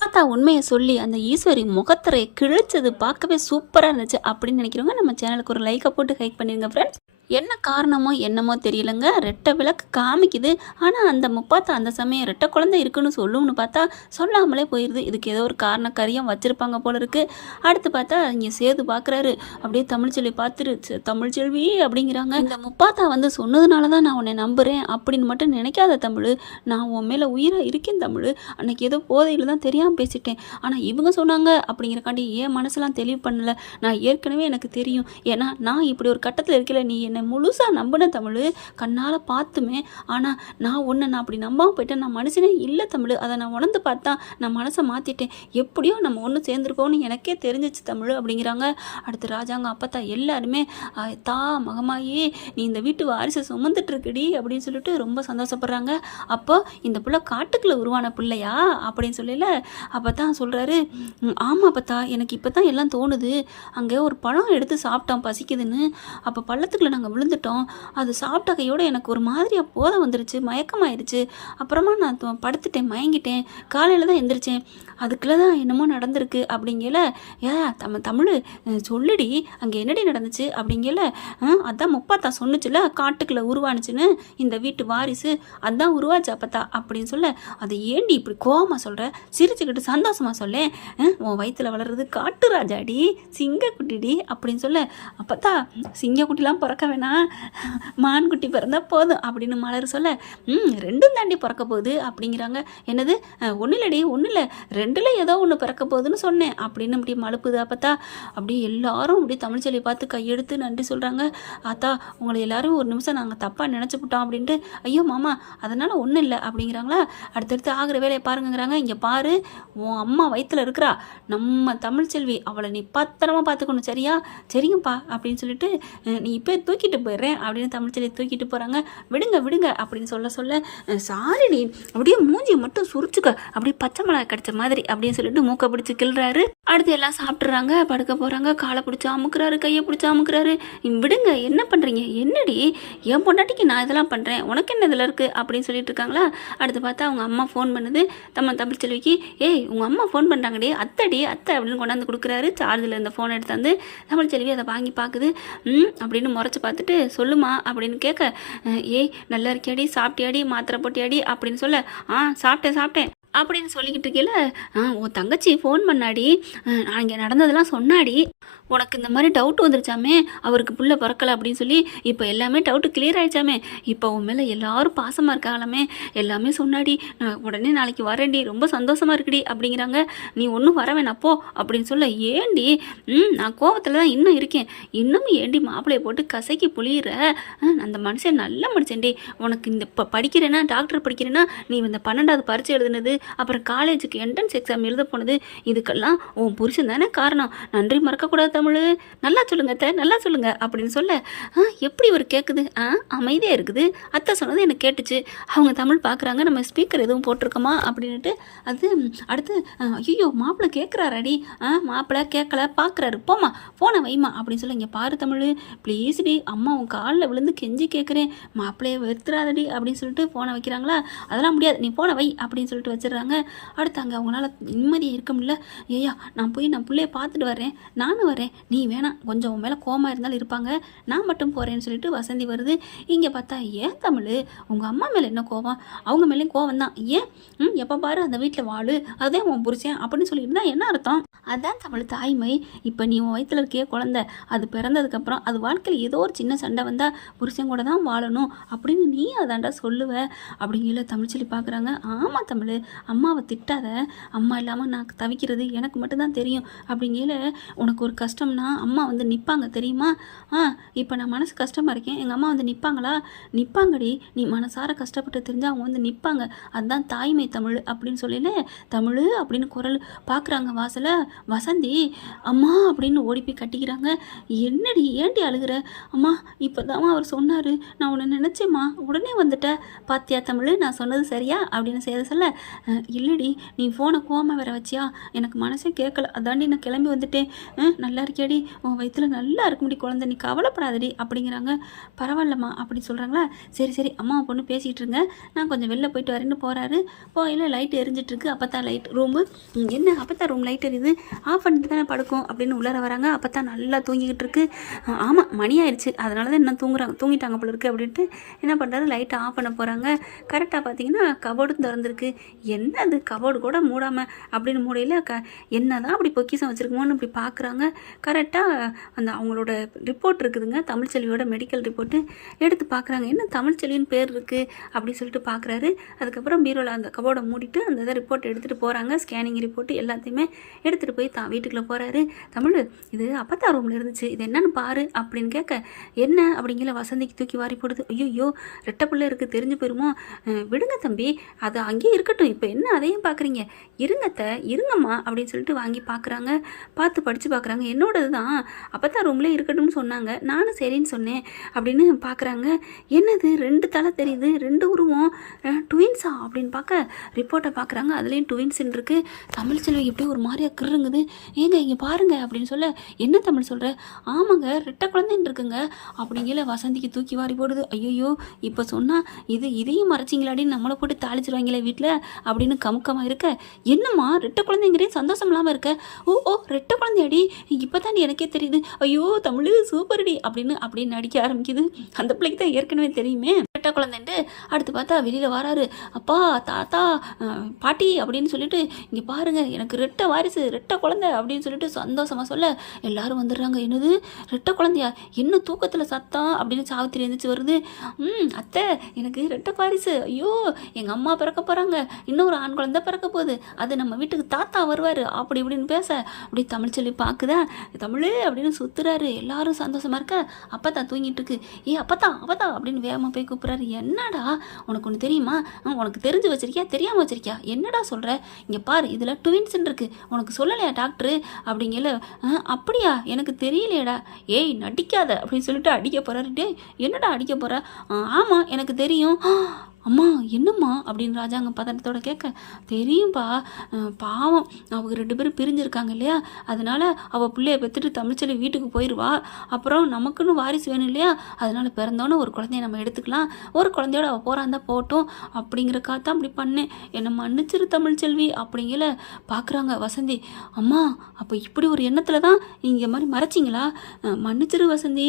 பார்த்தா உண்மையை சொல்லி அந்த ஈஸ்வரி முகத்திரையை கிழிச்சது பார்க்கவே சூப்பராக இருந்துச்சு அப்படின்னு நினைக்கிறவங்க நம்ம சேனலுக்கு ஒரு லைக்கை போட்டு ஹைக் பண்ணிடுங்க ஃப்ரெண்ட்ஸ். என்ன காரணமோ என்னமோ தெரியலங்க, ரெட்டை விளக்கு காமிக்குது. ஆனால் அந்த முப்பாத்தா அந்த சமயம் ரெட்டை குழந்தை இருக்குன்னு சொல்லும்னு பார்த்தா சொல்லாமலே போயிடுது. இதுக்கு ஏதோ ஒரு காரணக்காரியம் வச்சுருப்பாங்க போல இருக்குது. அடுத்து பார்த்தா இங்கே சேது பார்க்குறாரு. அப்படியே தமிழ்ச்செல்வி பார்த்துட்டு தமிழ்ச்செல்வி அப்படிங்கிறாங்க. இந்த முப்பாத்தா வந்து சொன்னதுனால தான் நான் உன்னை நம்புகிறேன் அப்படின்னு மட்டும் நினைக்காத தமிழ், நான் உன் மேலே உயிராக இருக்கேன் தமிழ். அன்னைக்கு ஏதோ போதையில் தான் தெரியாமல் பேசிட்டேன், ஆனால் இவங்க சொன்னாங்க அப்படிங்கிறக்காண்டி என் மனசெல்லாம் தெளிவு பண்ணல. நான் ஏற்கனவே எனக்கு தெரியும், ஏன்னா நான் இப்படி ஒரு கட்டத்தில் இருக்கல. நீ என்னை முழுசாக நம்பின தமிழ், கண்ணால் பார்த்துமே. ஆனால் நான் அப்படி நம்பாமல் போயிட்டேன். நான் மனுஷனே இல்லை தமிழ், அதை நான் உணர்ந்து பார்த்தா நான் மனசை மாற்றிட்டேன். எப்படியோ நம்ம ஒன்று சேர்ந்துருக்கோன்னு எனக்கே தெரிஞ்சிச்சு தமிழ் அப்படிங்கிறாங்க. அடுத்து ராஜாங்க அப்பத்தா எல்லாருமே தா மகமாயி நீ இந்த வீட்டு வாரிசை சுமந்துட்டுருக்குடி அப்படின்னு சொல்லிட்டு ரொம்ப சந்தோஷப்படுறாங்க. அப்போ இந்த பிள்ளை காட்டுக்குள்ளே உருவான பிள்ளையா அப்படின்னு சொல்லல. அப்போ தான் சொல்கிறாரு, ஆமாம் அப்பத்தா, எனக்கு இப்போ தான் எல்லாம் தோணுது. அங்கே ஒரு பழம் எடுத்து சாப்பிட்டோம் பசிக்குதுன்னு, அப்போ பள்ளத்துக்குள்ளே நாங்கள் விழுந்துட்டோம். அது சாப்பிட்ட கையோடு எனக்கு ஒரு மாதிரியாக போதை வந்துருச்சு, மயக்கமாயிருச்சு. அப்புறமா நான் படுத்துட்டேன், மயங்கிட்டேன். காலையில் தான் எந்திரிச்சேன். அதுக்குள்ளே தான் என்னமோ நடந்திருக்கு அப்படிங்கல. தமிழ் சொல்லுடி, அங்கே என்னடி நடந்துச்சு அப்படிங்கல. அதான் முப்பாத்தா சொன்னுச்சுல காட்டுக்குள்ளே உருவானுச்சுன்னு, இந்த வீட்டு வாரிசு அதான் உருவாச்சு அப்பத்தா அப்படின்னு சொல்ல. அதை ஏண்டி இப்படி கோவமாக சொல்கிற, சிரிச்சுக்கிட்டு சந்தோஷமாக சொல்ல. உன் வயிற்றில் வளர்றது காட்டு ராஜாடி, சிங்கக்குட்டிடி அப்படின்னு சொல்ல. அப்பத்தா சிங்கக்குட்டிலாம் பிறக்க வேணாம், மான்குட்டி பிறந்தா போதும் அப்படின்னு மலர் சொல்ல. ரெண்டும் தாண்டி பிறக்க போகுது அப்படிங்கிறாங்க. என்னது, ஒன்றும் இல்லடி ஒன்றும் இல்லை, ரெண்டில் ஏதோ ஒன்று பிறக்க போகுதுன்னு சொன்னேன் அப்படின்னு அப்படி மழுப்புது. அப்பத்தா அப்படியே எல்லாரும் அப்படி தமிழ்ச்செல்வி பார்த்து கையெடுத்து நன்றி சொல்கிறாங்க. ஆத்தா உங்களை எல்லாரும் ஒரு நிமிஷம் நாங்கள் தப்பாக நினச்சிவிட்டோம் அப்படின்ட்டு. ஐயோ மாமா அதனால் ஒன்றும் இல்லை அப்படிங்கிறாங்களா. அடுத்தடுத்து ஆகிற வேலையை பாருங்கிறாங்க. இங்கே பாரு, உன் அம்மா வயிற்றில் இருக்கிறா நம்ம தமிழ்ச்செல்வி, அவளை நீ பத்திரமா பார்த்துக்கணும் சரியா. சரிங்கப்பா அப்படின்னு சொல்லிட்டு நீ இப்போ தூக்கிட்டு போயிடுறேன் அப்படின்னு தமிழ்ச்செல்வி தூக்கிட்டு போகிறாங்க. விடுங்க விடுங்க அப்படின்னு சொல்ல சொல்ல, சாரி நீ அப்படியே மூஞ்சியை மட்டும் சுரிச்சுக்க, அப்படியே பச்சை மிளகாய் கடிச்ச மாதிரி அப்படின்னு சொல்லிட்டு மூக்கை பிடிச்சி கிள்றாரு. அடுத்து எல்லாம் சாப்பிட்றாங்க, படுக்க போகிறாங்க. காலை பிடிச்சி அமுக்குறாரு, கையை பிடிச்சி அமுக்குறாரு. விடுங்க என்ன பண்ணுறீங்க, என்னடி என் பொண்டாட்டிக்கு நான் இதெல்லாம் பண்ணுறேன், உனக்கு என்ன இதில் இருக்குது அப்படின்னு சொல்லிட்டு இருக்காங்களா. அடுத்து பார்த்தா அவங்க அம்மா ஃபோன் பண்ணுது தமிழ்ச்செல்விக்கு. ஏய் உங்கள் அம்மா ஃபோன் பண்ணுறாங்கடி, அத்தை அப்படின்னு கொண்டாந்து கொடுக்குறாரு. சார்ஜில் இருந்த ஃபோனை எடுத்தாந்து தமிழ்ச்செல்வி அதை வாங்கி பார்க்குது. அப்படின்னு முறைச்சி பார்த்துட்டு சொல்லுமா அப்படின்னு கேட்க, ஏய் நல்லா இருக்கியாடி, சாப்பிட்டியாடி, மாத்திரை போட்டியாடி அப்படின்னு சொல்ல. சாப்பிட்டேன் அப்படின்னு சொல்லிக்கிட்டு இருக்கல. உன் தங்கச்சி ஃபோன் பண்ணாடி, அங்கே நடந்ததெல்லாம் சொன்னாடி, உனக்கு இந்த மாதிரி டவுட் வந்துருச்சாமே, அவருக்கு புள்ள பிறக்கலை அப்படின்னு சொல்லி. இப்போ எல்லாமே டவுட்டு கிளியர் ஆகிடுச்சாமே, இப்போ உன் மேலே எல்லாரும் பாசமாக இருக்காங்களாமே, எல்லாமே சொன்னாடி. நான் உடனே நாளைக்கு வரேன்டி, ரொம்ப சந்தோஷமாக இருக்குடி அப்படிங்கிறாங்க. நீ ஒன்றும் வர வேணாப்போ அப்படின்னு சொல்ல. ஏண்டி, நான் கோவத்தில் தான் இன்னும் இருக்கேன், இன்னும் ஏண்டி மாப்பிள்ளையை போட்டு கசக்கி புளியிற, அந்த மனுஷன் நல்ல மனுஷன்டி. உனக்கு இந்த இப்போ படிக்கிறேன்னா, டாக்டர் படிக்கிறேன்னா, நீ இந்த 12வது பரீட்சை எழுதுனது, அப்புறம் காலேஜுக்கு என்ட்ரன்ஸ் எக்ஸாம் எழுத போனது, இதுக்கெல்லாம் உன் புருஷன் தானே காரணம். நன்றி மறக்கக்கூடாது தமிழ், நல்லா சொல்லுங்க அத்தை, நல்லா சொல்லுங்க அப்படின்னு சொல்ல. எப்படி ஒரு கேட்குது, அமைதியாக இருக்குது. அத்தை சொன்னது எனக்கு கேட்டுச்சு. அவங்க தமிழ் பார்க்குறாங்க, நம்ம ஸ்பீக்கர் எதுவும் போட்டிருக்கோமா அப்படின்ட்டு. அது அடுத்து ஐயோ மாப்பிள்ளை கேட்குறாராடி, மாப்பிள்ளை கேட்கல பார்க்குறாரு, போமா ஃபோனை வைமா அப்படின்னு சொல்ல. இங்கே பாரு தமிழ் ப்ளீஸ் டி, அம்மா உன் காலில் விழுந்து கெஞ்சி கேட்குறேன், மாப்பிள்ளையை வெறுத்துறாதடி அப்படின்னு சொல்லிட்டு ஃபோனை வைக்கிறாங்களா. அதெல்லாம் முடியாது, நீ ஃபோனை வை அப்படின்னு சொல்லிட்டு வச்சிடுறாங்க. அடுத்து அங்கே அவங்களால நிம்மதியாக இருக்க முடியல. ஏய்யா நான் போய் நான் பிள்ளைய பார்த்துட்டு வரேன், நானும் வரேன், நீ வேணாம், கொஞ்சம் உன் மேலே கோமா இருந்தாலும் இருப்பாங்க, நான் மட்டும் போகிறேன்னு சொல்லிட்டு வசந்தி வருது. இங்கே பார்த்தா ஏன் தமிழ் உங்கள் அம்மா மேலே என்ன கோவம், அவங்க மேலேயும் கோவம் தான். ஏன் எப்போ பாரு அந்த வீட்டில் வாழு, அதே உன் புருஷன் அப்படின்னு சொல்லியிருந்தா என்ன அர்த்தம். அதான் தமிழ் தாய்மை. இப்போ நீ உன் வயிற்றுல இருக்கிய குழந்தை, அது பிறந்ததுக்கப்புறம் அது வாழ்க்கையில் ஏதோ ஒரு சின்ன சண்டை வந்தால் புருஷன் கூட தான் வாழணும் அப்படின்னு நீ அதாண்டா சொல்லுவ அப்படிங்கிற தமிழ்ச்செல்வி பார்க்குறாங்க. ஆமாம் தமிழ், அம்மாவை திட்டாத, அம்மா இல்லாமல் நான் தவிக்கிறது எனக்கு மட்டும்தான் தெரியும் அப்படிங்கிற. உனக்கு ஒரு கஷ்டம்னா அம்மா வந்து நிற்பாங்க தெரியுமா. இப்போ நான் மனசு கஷ்டமாக இருக்கேன், எங்கள் அம்மா வந்து நிற்பாங்களா, நிற்பாங்கடி, நீ மனசார கஷ்டப்பட்டு தெரிஞ்சால் அவங்க வந்து நிற்பாங்க, அதுதான் தாய்மை தமிழ் அப்படின்னு சொல்லல. தமிழ் அப்படின்னு குரல் பார்க்குறாங்க வாசலை. வசந்தி அம்மா அப்படின்னு ஓடி போய் கட்டிக்கிறாங்க. என்னடி ஏண்டி அழுகிற, அம்மா இப்போ தான் அவர் சொன்னார், நான் உன்னை நினச்சேம்மா, உடனே வந்துட்ட, பாத்தியா தமிழ் நான் சொன்னது சரியா அப்படின்னு செய்ய சொல்ல. இல்லடி நீ ஃபோனை கோவமாக வேற வச்சியா, எனக்கு மனசே கேட்கல, அதாண்டி நான் கிளம்பி வந்துட்டேன். நல்லா இருக்கியாடி, உன் வயிற்றுல நல்லா இருக்கும்டி குழந்தை, நீ கவலைப்படாதடி அப்படிங்கிறாங்க. பரவாயில்லம்மா அப்படி சொல்கிறாங்களா. சரி சரி அம்மா பொண்ணு பேசிகிட்டு இருங்க, நான் கொஞ்சம் வெளில போயிட்டு வரேன்னு போகிறாரு. போயில லைட் எரிஞ்சிட்ருக்கு. அப்போ தான் லைட் ரூமு என்ன அப்போ தான் ரூம் லைட் எரியுது, ஆஃப் பண்ணிட்டு தானே படுக்கும் அப்படின்னு உள்ளார வராங்க. அப்போ தான் நல்லா தூங்கிக்கிட்டு இருக்கு. ஆமாம் மணி ஆயிடுச்சு, அதனால தான் இன்னும் தூங்கிட்டாங்க போல இருக்குது அப்படின்ட்டு என்ன பண்ணுறாரு, லைட்டை ஆஃப் பண்ண போகிறாங்க. கரெக்டாக பார்த்தீங்கன்னா கபோர்டும் திறந்துருக்கு. என்ன அது கபோர்டு கூட மூடாமல் அப்படின்னு மூடையில் என்ன தான் அப்படி பொக்கிசம் வச்சுருக்குமோன்னு இப்படி பார்க்குறாங்க. கரெக்டாக அந்த அவங்களோட ரிப்போர்ட் இருக்குதுங்க, தமிழ்ச்செல்வியோட மெடிக்கல் ரிப்போர்ட்டு. எடுத்து பார்க்குறாங்க, என்ன தமிழ்ச்செல்வின்னு பேர் இருக்குது அப்படின்னு சொல்லிட்டு பார்க்குறாரு. அதுக்கப்புறம் பீரோவில் அந்த கபோர்டை மூடிட்டு அந்த இதை ரிப்போர்ட் எடுத்துகிட்டு போகிறாங்க. ஸ்கேனிங் ரிப்போர்ட்டு எல்லாத்தையுமே எடுத்துகிட்டு போய் தான் வீட்டுக்குள்ளே போகிறாரு. தமிழ் இது அப்பத்தா ரூமில் இருந்துச்சு, இது என்னன்னு பாரு அப்படின்னு கேட்க, என்ன அப்படிங்கிற வசந்திக்கு தூக்கி வாரி போடுது. ஐயோ ரெட்டை பிள்ளை இருக்குது, தெரிஞ்சு போயிருமோ, விடுங்க தம்பி அது அங்கேயே இருக்கட்டும், இப்போ என்ன அதையும் பார்க்குறீங்க, இருங்கம்மா அப்படின்னு சொல்லிட்டு வாங்கி பார்க்குறாங்க. பார்த்து படித்து பார்க்குறாங்க. என்னோடது தான் அப்பத்தா ரூம்லேயே இருக்கட்டும்னு சொன்னாங்க, நானும் சரின்னு சொன்னேன் அப்படின்னு பார்க்குறாங்க. என்னது 2 தலை தெரியுது, 2 உருவம், ட்வின்ஸா அப்படின்னு பார்க்க ரிப்போர்ட்டை பார்க்குறாங்க. அதுலேயும் ட்வின்ஸ்ன்னு இருக்குது. தமிழ்ச்செல்வி எப்படியும் ஒரு மாதிரியா கிருங்குது. ஏங்க இங்கே பாருங்க அப்படின்னு சொல்ல, என்ன தமிழ் சொல்கிற, ஆமாங்க ரெட்டை குழந்தைன்னு இருக்குங்க அப்படிங்கிற வசந்திக்கு தூக்கி வாரி போடுது. ஐயோ இப்போ சொன்னால் இதையும் மறைச்சிங்களாடின்னு நம்மளை போட்டு தாளிச்சிருவாங்களே வீட்டில் அப்படின்னு கமுக்கமாக இருக்க, என்னம்மா ரெட்டை குழந்தைங்கிறே சந்தோஷம் இல்லாமல் இருக்க, ஓ ரெட்டை குழந்தையாடி இப்போ தான் எனக்கே தெரியுது, ஐயோ தமிழ் சூப்பர்டி அப்படின்னு நடிக்க ஆரம்பிக்குது. அந்த பிள்ளைக்கு தான் ஏற்கனவே தெரியுமே ரெட்டை குழந்தைன்ட்டு. அடுத்து பார்த்தா வெளியில் வராரு. அப்பா தாத்தா பாட்டி அப்படின்னு சொல்லிட்டு, இங்கே பாருங்க எனக்கு ரெட்டை வாரிசு ரெட்டை குழந்தை அப்படின்னு சொல்லிட்டு சந்தோஷமாக சொல்ல எல்லாரும் வந்துடுறாங்க. என்னது ரெட்டை குழந்தையா, என்ன தூக்கத்தில் சத்தம் அப்படின்னு சாவித்திரி எழுந்திரிச்சு வருது. அத்தை எனக்கு ரெட்டை வாரிசு, ஐயோ எங்கள் அம்மா பிறக்க போகிறாங்க, இன்னொரு ஆண் குழந்தை பிறக்க போகுது, அது நம்ம வீட்டுக்கு தாத்தா வருவார் அப்படி இப்படின்னு பேச, அப்படி தமிழ்ச்செல்வி பார்க்குதா, தமிழ் அப்படின்னு சுற்றுறாரு. எல்லாரும் சந்தோஷமாக இருக்க. அப்போ தான் தூங்கிட்டு இருக்கு. அப்பத்தா அப்படின்னு வேகமாக போய் கூப்பிட்றாரு. என்னடா உனக்கு ஒன்று தெரியுமா, உனக்கு தெரிஞ்சு வச்சிருக்கியா தெரியாமல் வச்சிருக்கியா, என்னடா சொல்கிற, இங்கே பாரு இதில் ட்வின்ஸ்ன்னு இருக்குது, உனக்கு சொல்லலையா டாக்டரு அப்படிங்கல. அப்படியா எனக்கு தெரியலையடா, ஏய் நடிக்காத அப்படின்னு சொல்லிட்டு அடிக்க போகிறாரு. டே என்னடா அடிக்க போகிற, ஆமாம் எனக்கு தெரியும். அம்மா என்னம்மா அப்படின்னு ராஜாங்க பதட்டத்தோட கேட்க, தெரியும்பா பாவம் அவங்க 2 பேரும் பிரிஞ்சிருக்காங்க இல்லையா, அதனால அவள் பிள்ளைய பெற்றுட்டு தமிழ்ச்செல்வி வீட்டுக்கு போயிடுவா, அப்புறம் நமக்குன்னு வாரிசு வேணும் இல்லையா, அதனால பிறந்தோன்னு ஒரு குழந்தைய நம்ம எடுத்துக்கலாம், ஒரு குழந்தையோட அவள் போகிறாந்தா போட்டோம் அப்படிங்கிறக்காக தான் அப்படி பண்ணேன், என்னை மன்னிச்சிரு தமிழ்ச்செல்வி அப்படிங்கிற பார்க்குறாங்க. வசந்தி அம்மா அப்போ இப்படி ஒரு எண்ணத்தில் தான் நீங்கள் மாதிரி மறைச்சிங்களா, மன்னிச்சிரு வசந்தி,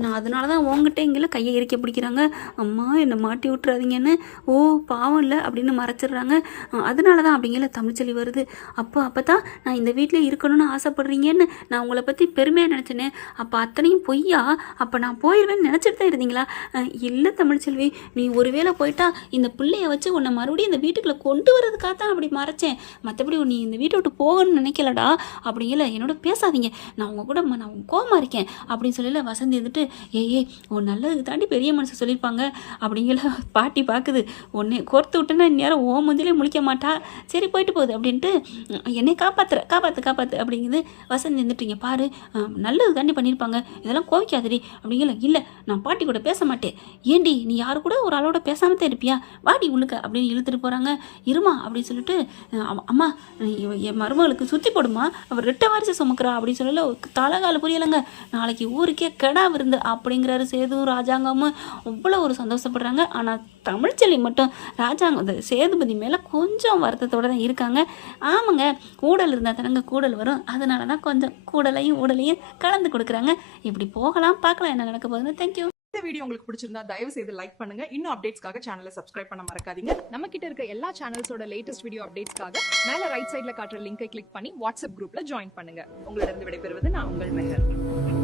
நான் அதனால தான் உங்ககிட்ட இங்கே கையை இறுக்கி பிடிக்கிறாங்க, அம்மா என்னை மாட்டி விட்டுறாதீங்கன்னு, ஓ பாவம் இல்லை அப்படின்னு மறைச்சிடுறாங்க. அதனால தான் அப்படிங்கிற தமிழ்ச்செல்வி வருது. அப்போ தான் நான் இந்த வீட்டில் இருக்கணும்னு ஆசைப்படுறீங்கன்னு நான் உங்களை பற்றி பெருமையாக நினச்சினேன், அப்போ அத்தனையும் பொய்யா, அப்போ நான் போயிடுவேன்னு நினச்சிட்டு தான் இருந்தீங்களா, இல்லை தமிழ்ச்செல்வி நீ ஒருவேளை போயிட்டா இந்த பிள்ளைய வச்சு உன்னை மறுபடியும் இந்த வீட்டுக்குள்ளே கொண்டு வரதுக்காக தான் அப்படி மறைச்சேன், மற்றபடி நீ இந்த வீட்டை விட்டு போகணும்னு நினைக்கலடா அப்படிங்கல, என்னோட பேசாதீங்க, நான் உங்கள் கூட நான் கோவமாக இருக்கேன் அப்படின்னு சொல்லல. வசந்தி வந்துட்டு ஏய் உன் நல்லதுக்கு தாண்டி பெரிய மனுஷன் சொல்லியிருப்பாங்க அப்படிங்கிற பாட்டி பார்க்குது. உன்னை கோர்த்து விட்டேன்னா இந்நேரம் ஓ முஞ்சிலே முழிக்க மாட்டா, சரி போயிட்டு போகுது அப்படின்ட்டு என்னை காப்பாற்று அப்படிங்குது. வசந்தி இருந்துட்டீங்க பாரு நல்லது தாண்டி பண்ணியிருப்பாங்க, இதெல்லாம் கோவிக்காதடி அப்படிங்கல. இல்லை நான் பாட்டி கூட பேச மாட்டேன், ஏண்டி நீ யாரு கூட ஒரு ஆளோட பேசாமத்தே இருப்பியா, வாடி உள்ளுக்க அப்படின்னு இழுத்துட்டு போகிறாங்க. இருமா அப்படின்னு சொல்லிட்டு, அம்மா என் மருமகளுக்கு சுற்றி போடுமா, அவர் ரெட்டை வாரிசு சுமக்கிறா அப்படின்னு சொல்லல. தலைகால புரியலைங்க, நாளைக்கு ஊருக்கே கெடா விருந்து அப்படிங்கிறாரு சேது. ராஜாங்கமும் அவ்வளோ ஒரு சந்தோஷப்படுறாங்க. ஆனால் தமிழ்ச்செல்வி மட்டும் ராஜாங்க சேதுபதி மேலே கொஞ்சம் வருத்தத்தோடு தான் இருக்காங்க. ஆமாங்க கூடல் இருந்தால் தானங்க கூடல் வரும், அதனால தான் கொஞ்சம் கூடலையும் ஊடலையும் கலந்து கொடுக்குறாங்க. இப்படி போகலாம், பார்க்கலாம் என்ன நடக்க போகுதுன்னு. தேங்க்யூ. இந்த வீடியோ உங்களுக்கு பிடிச்சிருந்தா தயவு செய்து லைக் பண்ணுங்க. இன்னும் அப்டேட்ஸ்க்காக சேனலை சப்ஸ்கிரைப் பண்ண மறக்காதீங்க. நம்ம கிட்ட இருக்க எல்லா சேனல்ஸோட லேட்டஸ்ட் வீடியோ அப்டேட்ஸ்க்காக மேல ரைட் சைடுல காட்டுற லிங்கை கிளிக் பண்ணி வாட்ஸ்அப் குரூப்ல ஜாயின் பண்ணுங்க. உங்களிடம் விடைபெறுவது நான் உங்கள் மெஹர்.